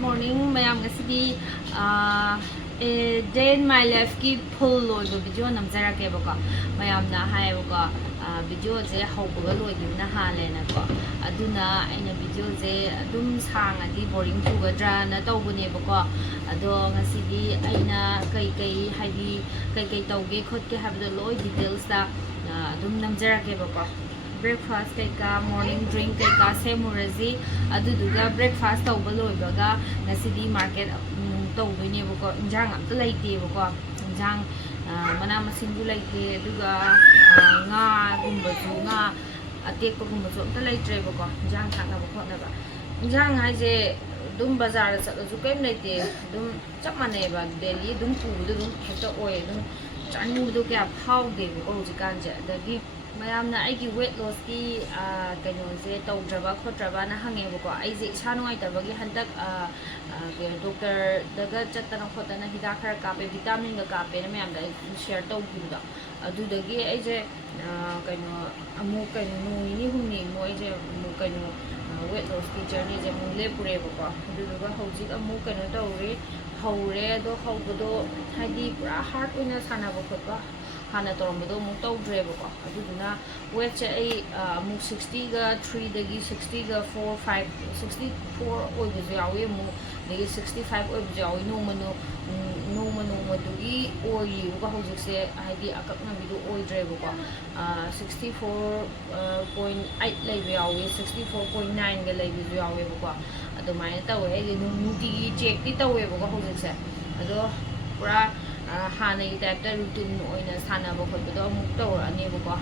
morning mayam Ngashidi a day in my life ki full load video namjara ke baka mayam na hai baka video je hauba load na halena ko aduna aina video je adum sang adi boring thugadra na tawbune baka ado Ngashidi aina kai haidi kai tawge khotke habda loi details da adum namjara ke baka breakfast kaika morning drink kaika semurazi aduduga breakfast tawba loibaga Ngashidi market tawbine bako injang amta laite bako injang mana masingu laite aduga nga gumbasu nga atekpa gumbasu amta laitre bako injang thakna bako na ba injang haije dum bazar satlasu kaim laite dum chap manai ba daily dum pudu dum heta oi dum chanu do kya phaude bako jikan je dagi mayamna aigi weight loss ki kaino je tawdraba khotraba na hange bako aije isa nungai tabagi handak doctor daga chattana khotana hida khara kape vitamin ga kape na mayamda share tawbuda adudagi aije kaino amu kaino ni humni mo aije mu kaino weight loss ki journey je mu le pure bako aduduga hojik amu kaino tawre haure do haubodo haidi pura heart oina sana bako hana torombodo mu tawdre bako aduduna weight che ai mu 60 ga 3 dagi 60 ga 4 5 64 oi bu yawi mu dagi 65 oi bu yawi no mano dugi oi ga hojik se haidi akak na bidu oi dre bako 64.8 lai bu yawi 64.9 ga lai bu yawi bako ado mai tawe ai nu di check di tawe bako hojik se ado pura hana type routine oina sanaba khotbado amuk tawrani bako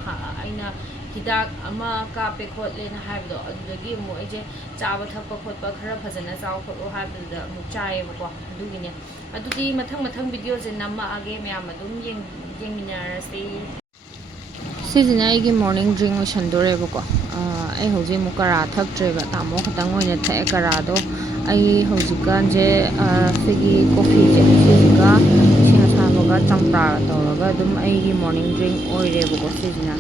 aina hidak ama kape khotle na haibdo adudagi mu aije chaba thakpa khotpa khara phajana chaw khotlo haibda mu chaye bako adugine adudi mathang video je namma age myam adum yengminarase sijina aigi morning drink oshandore bako ai hoji mu kara thaktre ba tamo khatang oina thae kara do ai hojikan je sigi coffee je siga ga changta tawraga dum aigi morning drink oire bako sijina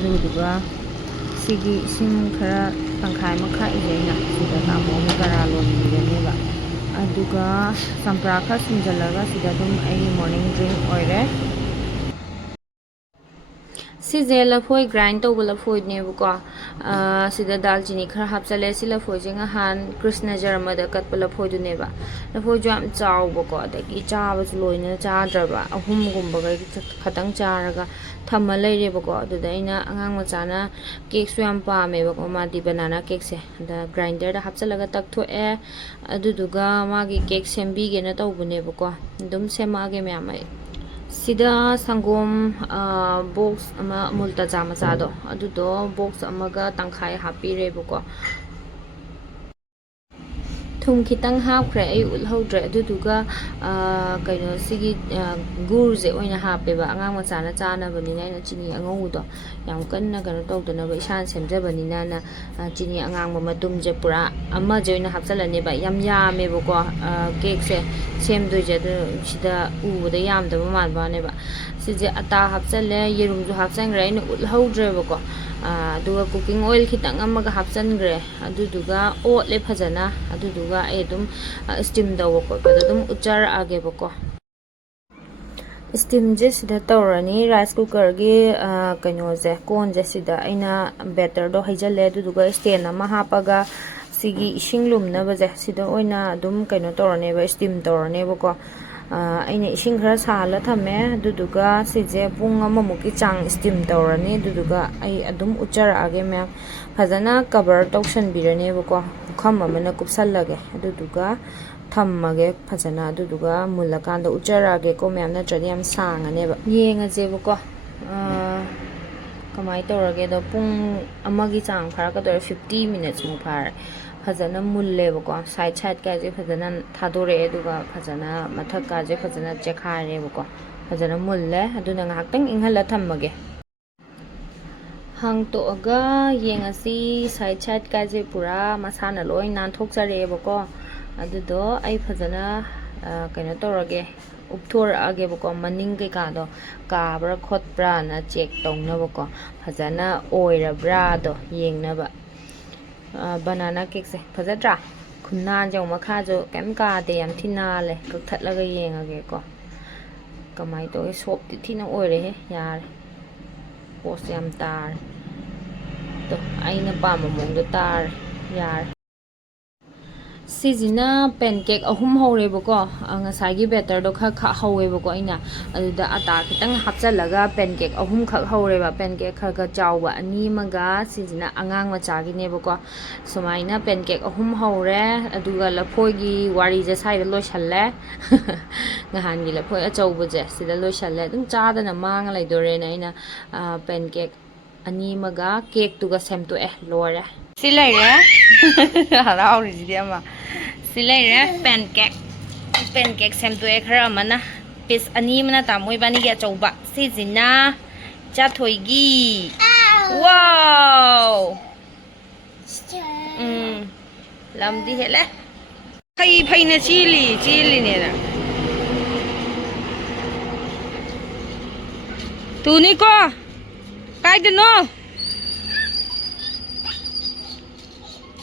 duduga sigi sim khara tangkhai makha ijeina sida tamo mi kara lon ni ba aduga sampra kha sinjalaga sida dum aigi morning drink oire sije Laphoi grind to Laphoi ne buka sida dalchini khara hapchale si Laphoi jinga han krishna jarma da kat Laphoi du ne ba Laphoi jam chaw bako adagi chawa loina chadraba ahum gumba ga khatang charaga thamma leire bako aduda ina angang machana cake su yam pa me bako ma di banana cake se da grinder da hapchalaga taktho e aduduga magi cake sembi ge na tawbune bako dum sema ge me amai sida sangom box ama multa jama chado adudo box amaga tangkhai hapire bako thum khitang hapkhre ai ulhodre aduduga kaino sigi gur je oina hape ba angang machana chana bani na chini angau do yam kanna kano tawdana ba isan semja bani na chini angang ma matum je pura amma je oina hapchalani ba yam me bako cake se sem doi je sida u da yam da man ba ne ba sije ata hapchale yerum ju hapchangre ina ulhodre bako aduga cooking oil khitang amaga hapchangre aduduga otle phajana aduduga edum steam dawo ko dum uchar age bako steam je sida tawrani rice cooker gi kaino je kon je sida aina batter do haijale aduduga stand ama hapaga sigi ising lumna ba je sida oina dum kaino tawrane ba steam tawrane bako aina ising khara sala thame aduduga sije pung amamuki chang steam tawrani aduduga ai adum uchar age me phajana cover tawshan birane bako kham amana kupsallage aduduga thammage phajana aduduga mulakanda ucharage ko memna tradi am sangane ba yenga je bako kamai tawrage do pung amagi chang phara ka 50 minutes mu phar phajana mulle bako side ka je phajana thadore aduga phajana mathak ka je phajana chekhare bako phajana mulle aduna ngaktang inghala thammage hang to aga yengasi side ka je pura masana loi nan thokjare bako adudo ai phajana kaino tawrage upthor age bako maning ke ka do kabra khotbra na check tongna bako phajana oira bra do yengna ba banana cake se phajatra ꯈꯨꯟꯅꯥꯟꯁꯦ ꯃꯈꯥꯁꯨ ꯀꯩꯝ ꯀꯥꯗꯦ ꯌꯥꯝ ꯊꯤ ꯅꯥꯜꯂꯦ ꯀꯛꯊꯠꯂꯒ ꯌꯦꯡꯉꯒꯦꯀꯣ ꯀꯃꯥꯏꯅ ꯇꯧꯋꯦ ꯁꯣꯞꯇꯤ ꯊꯤꯅ ꯑꯣꯏꯔꯦꯍꯦ ꯌꯥꯔꯦ ꯄꯣꯠꯁꯦ ꯌꯥꯝ ꯇꯥꯔꯦ ꯑꯗꯣ ꯑꯩꯅ ꯄꯥꯝꯕ ꯃꯑꯣꯡꯗ ꯇꯥꯔꯦ ꯌꯥꯔꯦ ꯁꯤꯁꯤꯅ ꯄꯦꯟꯀꯦꯛ 3 ꯍꯧꯔꯦꯕꯀꯣ ꯉꯁꯥꯏꯒꯤ ꯕꯦꯇꯔꯗꯣ ꯈꯔ ꯍꯧꯋꯦꯕꯀꯣ ꯑꯩꯅ ꯑꯗꯨꯗ ꯑꯇꯥ ꯈꯤꯇꯪ ꯍꯥꯞꯆꯜꯂꯒ ꯄꯦꯟꯀꯦꯛ 3ꯈꯛ ꯍꯧꯔꯦꯕ ꯄꯦꯟꯀꯦꯛ ꯈꯔ ꯆꯥꯎꯕ 2 ꯑꯃꯒ ꯁꯤꯁꯤꯅ ꯑꯉꯥꯡ ꯃꯆꯥꯒꯤꯅꯦꯕꯀꯣ ꯁꯨꯃꯥꯏꯅ ꯄꯦꯟꯀꯦꯛ 3 ꯍꯧꯔꯦ ꯑꯗꯨꯒ ꯂꯐꯣꯏꯒꯤ ꯋꯥꯔꯤꯁꯦ ꯁ꯭ꯋꯥꯏꯗ ꯂꯣꯏꯁꯜꯂꯦ ꯉꯍꯥꯟꯒꯤ ꯂꯐꯣꯏ ꯑꯆꯧꯕꯁꯦ ꯁꯤꯗ ꯂꯣꯏꯁꯜꯂꯦ ꯑꯗꯨꯝ ꯆꯥꯗꯅ ꯃꯥꯡꯉ ꯂꯩꯗꯣꯔꯦꯅ ꯑꯩꯅ ꯄꯦꯟꯀꯦꯛ 2 ꯑꯃꯒ ꯀꯦꯛꯇꯨꯒ ꯁꯦꯝꯗꯣꯛꯑꯦ ꯂꯣꯏꯔꯦ ꯁꯤ ꯂꯩꯔꯦ ꯍꯔꯥꯎꯔꯤꯁꯤꯗꯤ ꯑꯃ ꯁꯤ ꯂꯩꯔꯦ ꯄꯦꯟꯀꯦꯛ ꯁꯦꯝꯗꯣꯛꯑꯦ ꯈꯔ ꯑꯃꯅ ꯄꯤꯁ 2 ꯑꯃꯅ ꯇꯥꯃꯣ ꯏꯕꯥꯅꯤꯒꯤ ꯑꯆꯧꯕ ꯁꯤꯁꯤꯅ ꯆꯥꯊꯣꯏꯒꯤ ꯋꯥꯎ ꯂꯝꯗꯤ ꯍꯦꯜꯂꯦ ꯐꯩꯅ ꯆꯦꯜꯂꯤꯅꯦꯅ ꯇꯨꯅꯤꯀꯣ ꯀꯥꯏꯗꯅꯣ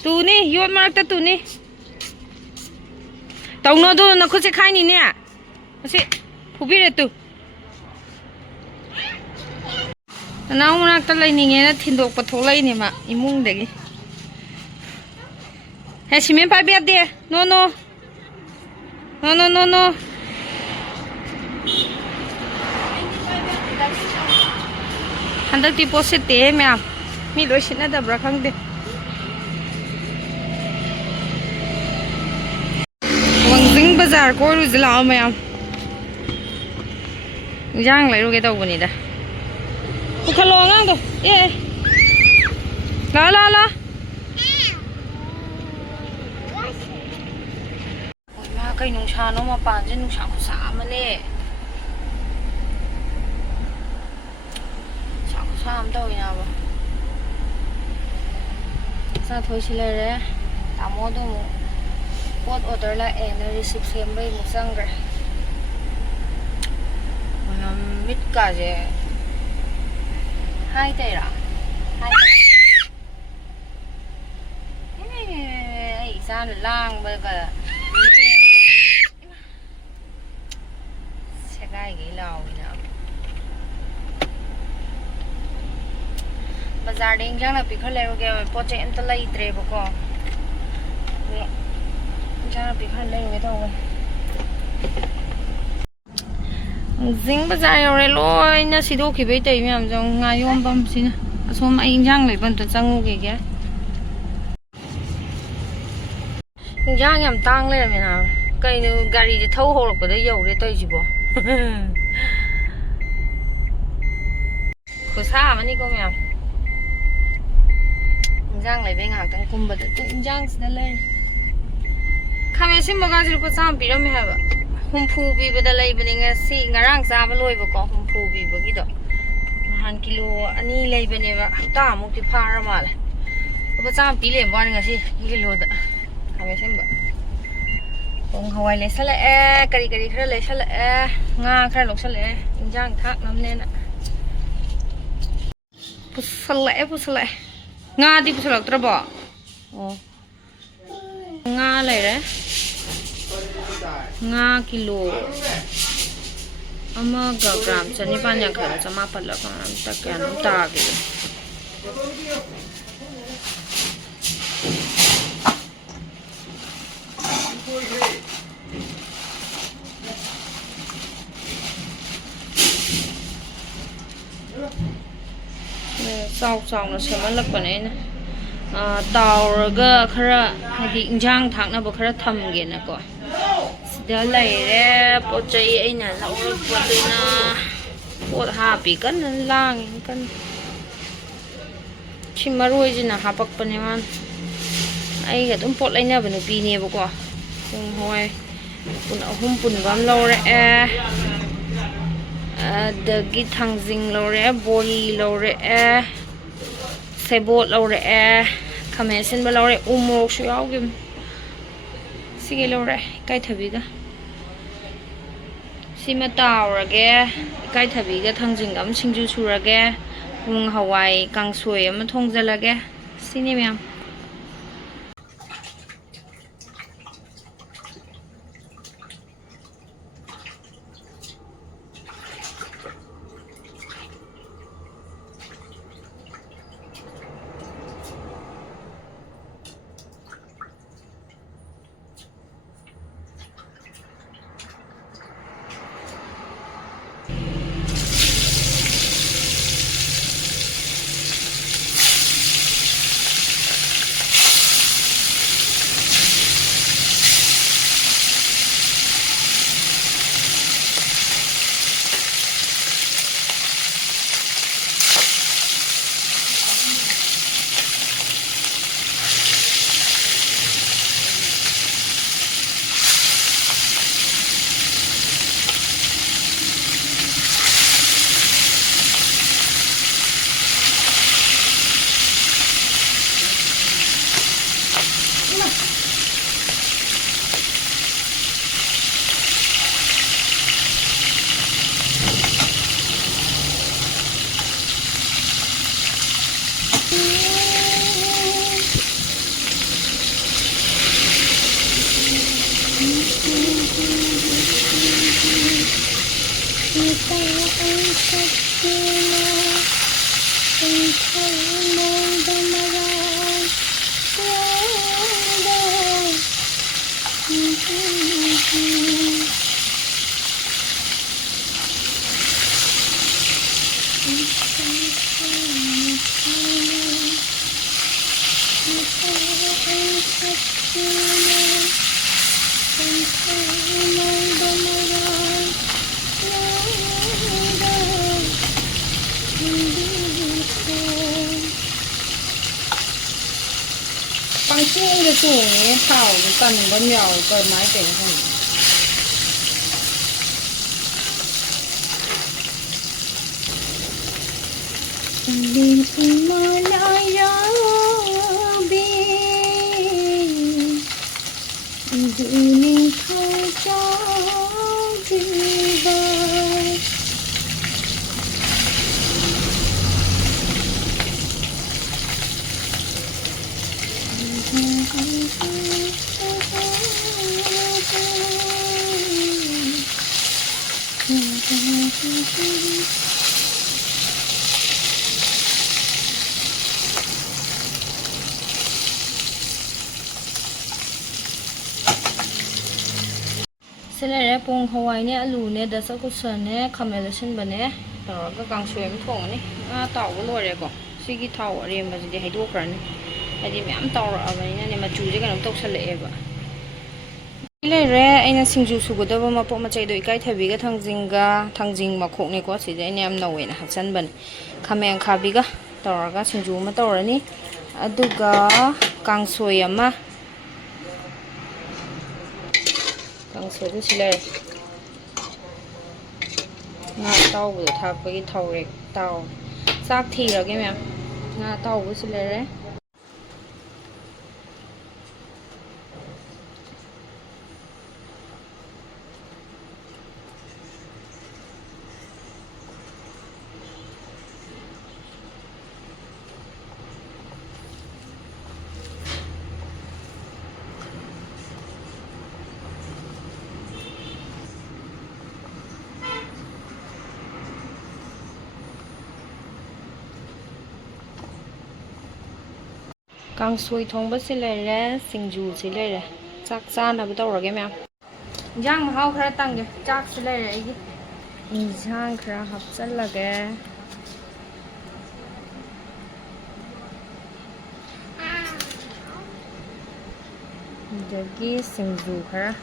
ꯇꯨꯅꯤ ꯌꯣꯠ ꯃꯔꯛꯇ ꯇꯨꯅꯤ ꯇꯧꯅꯣꯗꯣ ꯅꯈꯨꯠꯁꯦ ꯈꯥꯏꯅꯤꯅꯦ ꯑꯁꯤ ꯐꯨꯕꯤꯔꯦ ꯇꯨ ꯅꯅꯥꯎ ꯃꯅꯥꯛꯇ ꯂꯩꯅꯤꯡꯉꯦꯅ ꯊꯤꯟꯗꯣꯛꯄ ꯊꯣꯛꯂꯛꯏꯅꯦ ꯃꯥ ꯏꯃꯨꯡꯗꯒꯤ ꯍꯦ ꯁꯤꯃꯦꯟ ꯄꯥꯏꯕ ꯌꯥꯗꯦ ꯅꯣ ꯍꯟꯗꯛꯇꯤ ꯄꯣꯠ ꯁꯤꯠꯇꯦꯍꯦ ꯃꯌꯥꯝ ꯃꯤ ꯂꯣꯏ ꯁꯤꯠꯅꯗꯕ꯭ꯔꯥ ꯈꯪꯗꯦ ꯋꯥꯡꯖꯤꯡ ꯕꯖꯥꯔ ꯀꯣꯏꯔꯨꯁꯤ ꯂꯥꯛꯑꯣ ꯃꯌꯥꯝ ꯏꯟꯖꯥꯡ ꯂꯩꯔꯨꯒꯦ ꯇꯧꯕꯅꯤꯗ ꯄꯨꯈꯠꯂꯣ ꯑꯉꯥꯡꯗꯣ ꯂꯥꯛꯑꯣ ꯃꯥ ꯀꯩ ꯅꯨꯡꯁꯥꯅꯣ ꯃꯄꯥꯟꯁꯦ ꯅꯨꯡꯁꯥ ꯈꯨꯁꯥ ꯑꯃꯅꯦ ꯅꯨꯡꯁꯥ ꯈꯨꯁꯥ ꯑꯃ ꯇꯧꯋꯤꯅꯕ ꯆꯥꯊꯣꯏꯁꯤ ꯂꯩꯔꯦ ꯇꯥꯃꯣꯗꯣ ꯑꯃꯨꯛ ꯄꯣꯠ ꯑꯣꯔꯗꯔ ꯂꯥꯛꯑꯦꯅ ꯔꯤꯁꯤꯞ ꯁꯦꯝꯕꯩ ꯑꯃꯨꯛ ꯆꯪꯈ꯭ꯔꯦ ꯃꯤꯠꯀꯥꯁꯦ ꯍꯥꯏ ꯇꯩꯔꯥ ꯑꯩ ꯏꯆꯥꯅ ꯂꯥꯡꯕꯒ ꯁꯦꯒꯥꯏꯒꯩ ꯂꯥꯎꯏꯅ ꯕꯖꯥꯔꯗ ꯏꯟꯖꯥꯡ ꯅꯥꯄꯤ ꯈꯔ ꯂꯩꯔꯨꯒꯦ ꯄꯣꯠ ꯆꯩ ꯑꯝꯇ ꯂꯩꯇ꯭ꯔꯦꯕꯀꯣ ꯏꯟꯖꯥꯡ ꯅꯥꯄꯤ ꯈꯔ ꯂꯩꯔꯨꯒꯦ ꯇꯧꯕ ꯋꯥꯡꯖꯤꯡ ꯕꯖꯥꯔ ꯌꯧꯔꯦ ꯂꯣꯏꯅ ꯁꯤꯗꯣꯛꯈꯤꯕꯩ ꯇꯧꯏ ꯃꯌꯥꯝꯁꯦ ꯉꯥ ꯌꯣꯟꯐꯝꯁꯤꯅ ꯑꯁꯣꯝ ꯑꯩ ꯏꯟꯖꯥꯡ ꯂꯩꯕ ꯑꯝꯇ ꯆꯪꯉꯨꯈꯤꯒꯦ ꯏꯟꯖꯥꯡ ꯌꯥꯝ ꯇꯥꯡ ꯂꯩꯔꯝꯃꯦꯅ ꯀꯩꯅꯣ ꯒꯥꯔꯤꯁꯦ ꯊꯧ ꯍꯧꯔꯛꯄꯗ ꯌꯧꯔꯦ ꯇꯧꯔꯤꯁꯤꯕꯣ ꯈꯨꯁꯥ ꯑꯃꯅꯤꯀꯣ ꯃꯌꯥꯝ ꯏꯟꯖꯥꯡ ꯂꯩꯕꯩ ꯉꯥꯏꯍꯥꯛꯇꯪ ꯀꯨꯝꯕꯗ ꯏꯟꯖꯥꯡꯁꯤꯗ ꯂꯩꯔꯦ ꯈꯥꯃꯦꯟ ꯑꯁꯤꯟꯕꯒꯁꯦ ꯂꯨꯄꯥ 100 ꯄꯤꯔꯝꯃꯦ ꯍꯥꯏꯕ 70 ꯄꯤꯕꯗ ꯂꯩꯕꯅꯤ ꯉꯔꯥꯡ ꯆꯥꯕ ꯂꯣꯏꯕꯀꯣ 70 ꯄꯤꯕꯒꯤꯗꯣ ꯅꯍꯥꯟ ꯀꯤꯂꯣ 2 ꯂꯩꯕꯅꯦꯕ ꯍꯞꯇꯥꯃꯨꯛꯇꯤ ꯐꯥꯔ ꯃꯥꯜꯂꯦ ꯂꯨꯄꯥ 100 ꯄꯤ ꯂꯩꯔꯝꯕ ꯋꯥꯅꯤ ꯉꯁꯤ ꯀꯤꯂꯣꯗ ꯈꯥꯃꯦꯟ ꯑꯁꯤꯟꯕ ꯄꯣꯡ ꯍꯋꯥꯏ ꯂꯩꯁꯜꯂꯛꯑꯦ ꯀꯔꯤ ꯈꯔ ꯂꯩꯁꯜꯂꯛꯑꯦ ꯉꯥ ꯈꯔ ꯂꯧꯁꯜꯂꯛꯑꯦ ꯏꯟꯖꯥꯡ ꯊꯥꯛꯅꯕꯅꯦꯅ ꯄꯨꯁꯜꯂꯛꯑꯦ ꯉꯥꯗꯤ ꯄꯨꯁꯜꯂꯛꯇ꯭ꯔꯕꯣ ꯑꯣ ꯉꯥ ꯂꯩꯔꯦ ꯉꯥ ꯀꯤꯂꯣ ꯑꯃꯒ ꯒ꯭ꯔꯥꯝ 1,950ꯂ 1,800ꯂ ꯀꯌꯥꯅꯣꯝ ꯇꯥꯒꯤꯕꯅꯦ ꯆꯥꯎꯅ ꯁꯦꯝꯍꯜꯂꯛꯄꯅꯦ ꯑꯩꯅ ꯇꯥꯎꯔꯒ ꯈꯔ ꯍꯥꯏꯗꯤ ꯏꯟꯖꯥꯡ ꯊꯥꯛꯅꯕ ꯈꯔ ꯊꯝꯒꯦꯅꯀꯣ ꯁꯤꯗ ꯂꯩꯔꯦ ꯄꯣꯠ ꯆꯩ ꯑꯩꯅ ꯂꯧꯔꯛꯄꯗꯨꯅ ꯄꯣꯠ ꯍꯥꯞꯄꯤ ꯀꯟꯅ ꯂꯥꯡꯉꯤ ꯀꯟꯅ ꯁꯤ ꯃꯔꯣꯏꯁꯤꯅ ꯍꯥꯄꯛꯄꯅꯦ ꯃꯥꯅ ꯑꯩꯒ ꯑꯗꯨꯝ ꯄꯣꯠ ꯂꯩꯅꯕ ꯅꯨꯄꯤꯅꯦꯕꯀꯣ ꯄꯨꯡ ꯍꯋꯥꯏ 3 ꯄꯨꯟꯕ ꯑꯃ ꯂꯧꯔꯛꯑꯦ ꯑꯗꯒꯤ ꯊꯥꯡꯖꯤꯡ ꯂꯧꯔꯛꯑꯦ ꯕꯣꯔꯤ ꯂꯧꯔꯛꯑꯦ ꯁꯦꯕꯣꯠ ꯂꯧꯔꯛꯑꯦ ꯈꯥꯃꯦꯟ ꯑꯁꯤꯟꯕ ꯂꯧꯔꯛꯑꯦ ꯎ ꯃꯣꯔꯣꯛꯁꯨ ꯌꯥꯎꯈꯤꯕꯅꯤ ꯁꯤꯒꯤ ꯂꯧꯔꯛꯑꯦ ꯏꯀꯥꯏꯊꯕꯤꯒ ꯁꯤꯃ ꯇꯥꯎꯔꯒꯦ ꯏꯀꯥꯏꯊꯕꯤꯒ ꯊꯥꯡꯖꯤꯡꯒ ꯑꯃ ꯁꯤꯡꯖꯨ ꯁꯨꯔꯒꯦ ꯄꯨꯡ ꯍꯋꯥꯏ ꯀꯥꯡꯁꯣꯏ ꯑꯃ ꯊꯣꯡꯖꯜꯂꯒꯦ ꯁꯤꯅꯤ ꯃꯌꯥꯝ 放猪的猪呢，泡干个苗个买点上。Sila pong Hawaii ne alu ne dasa kusa ne kamay sin ba ne tawag kang suwem thong ni taw lore ko sigi taw rem ba di haidokra ni hadi myam tawra abani ne machu je kanam toksale ba Lere aina singju sugodaba mapo macai do ikai thabi ga thangjing makhok ni ko si je ne am nawe na hapsan ban khameng khabi ga tawraga singju ma tawrani aduga kangsoi ama kangsoi du sile nga taw bu thak gi taure taw sak thi ra ge myam nga taw bu sile re kangsoi thongba silere singju silere chak cha na bu tawrage myam jang hau khara tangge chak silere igi injang khara hapchalage dagi singju khara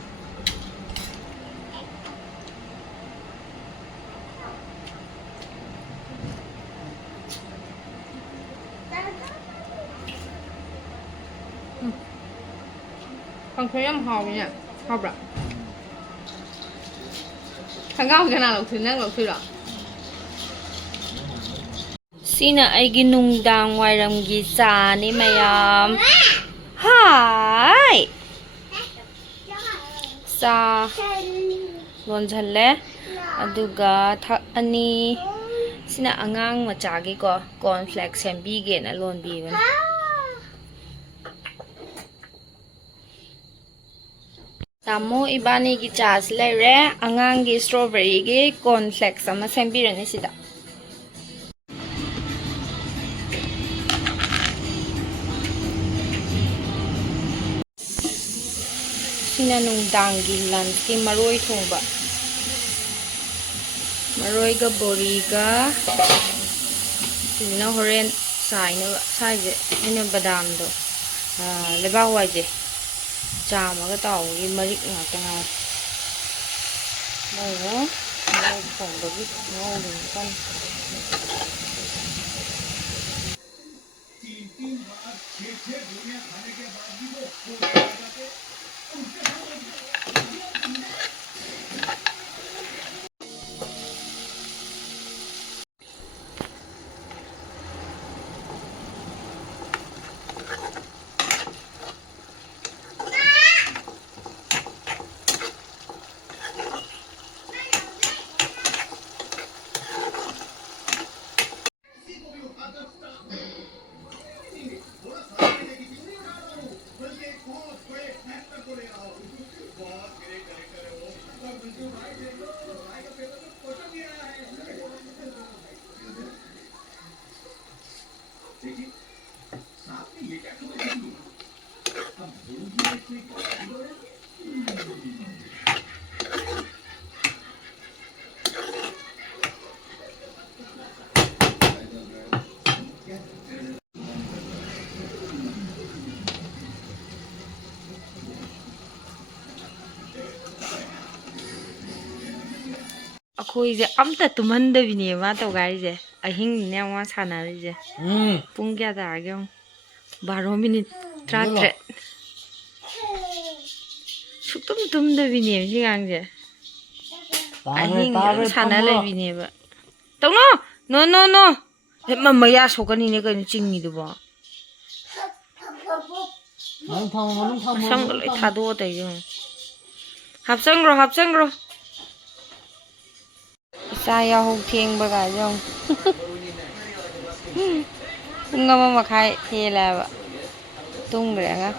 kangsoi yam hau ni hau bra thangau kana lo thun nang lo thu ra sina aigi nungdang wairamgi cha ni mayam hai cha lonjhalle aduga thak ani sina angang machagi ko cornflakes sembige na lonbi ban Tamo ibani gi chas lere angang gi strawberry gi cornflakes ama sembirani sida sina nungdang gi lunch ki maroi thongba maroi ga bori ga sina horen sai je ina badam do leba wa je chama ga taw gi marik nga ta nga mo phong ba gi ngo ni kan Laphoi amta tumhandabine ma tawgarise ahing ne ma sanarise pung kya tarage 12 minute 33 suktum tumdabine si gangse ahing sana lebine ba tawno no he mama ya sokani ne kaino chingni dubo sang loi thado ta yo hapsangro isa ya ho theng ba ga yo pung ama makhai hela ba tung gre nga